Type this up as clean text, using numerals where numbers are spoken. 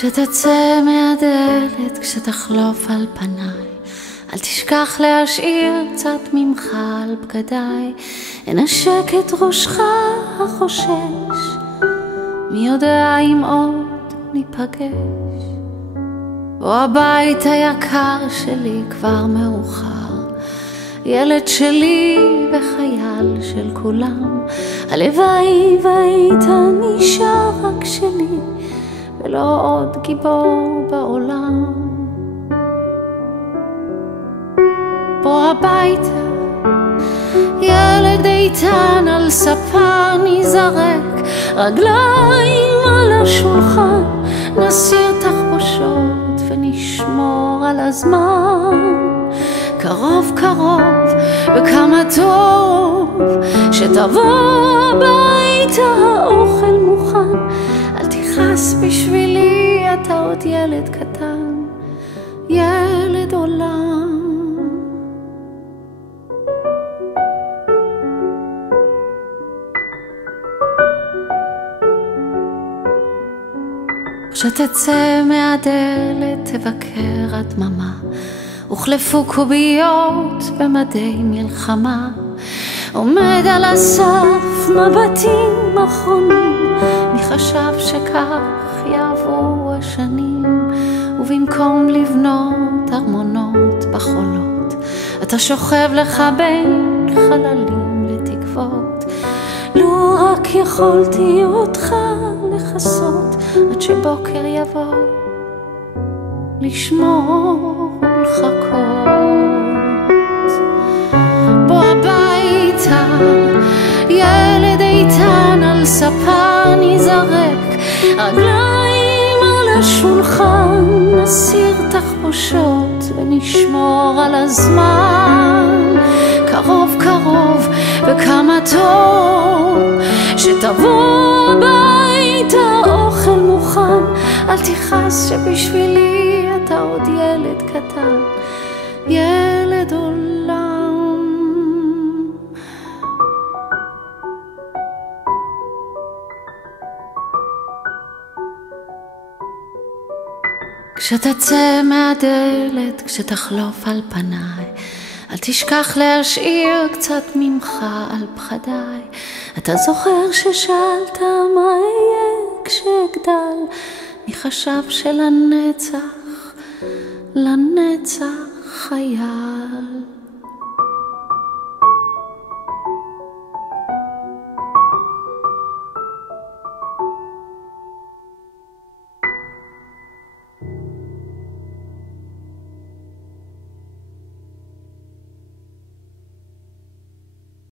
כשתצא מהדלת, כשתחלוף על פניי, אל תשכח להשאיר קצת ממך על בגדיי. אנשק את ראשך החושש, מי יודע אם עוד ניפגש. בוא הבית היקר שלי, כבר מאוחר, ילד שלי וחייל של כולם. הלוואי והיית נשאר רק שלי, ולא עוד גיבור בעולם. בוא הביתה, ילד איתן, על ספה נזרק, רגליים על השולחן, נסיר תחבושות ונשמור על הזמן. קרוב קרוב וכמה טוב שתבוא הביתה, האוכל מוכן. אל תכעס בשבילי, אתה עוד ילד קטן, ילד עולם. כשתצא מהדלת תבקר הדממה, הוחלפו קוביות במדי מלחמה. עומד על הסף מבטים אחרונים, מי חשב שכך יעברו השנים. ובמקום לבנות ארמונות בחולות, אתה שוכב לך בין חללים לתקוות. לו רק יכולתי אותך לחסות, עד שבוקר יבוא לשמור ולחכות. בוא הביתה, ילד איתן, על ספה נזרק, רגליים על השולחן, נסיר תחבושות ונשמור על הזמן. קרוב קרוב וכמה טוב שתבוא הביתה, אוכל מוכן. אל תכעס שבשבילי אתה עוד ילד קטן, ילד עולם. כשתצא מהדלת, כשתחלוף על פניי, אל תשכח להשאיר קצת ממך על פחדיי. אתה זוכר ששאלת מה יהיה כשאגדל, מי חשב שלנצח, לנצח חייל.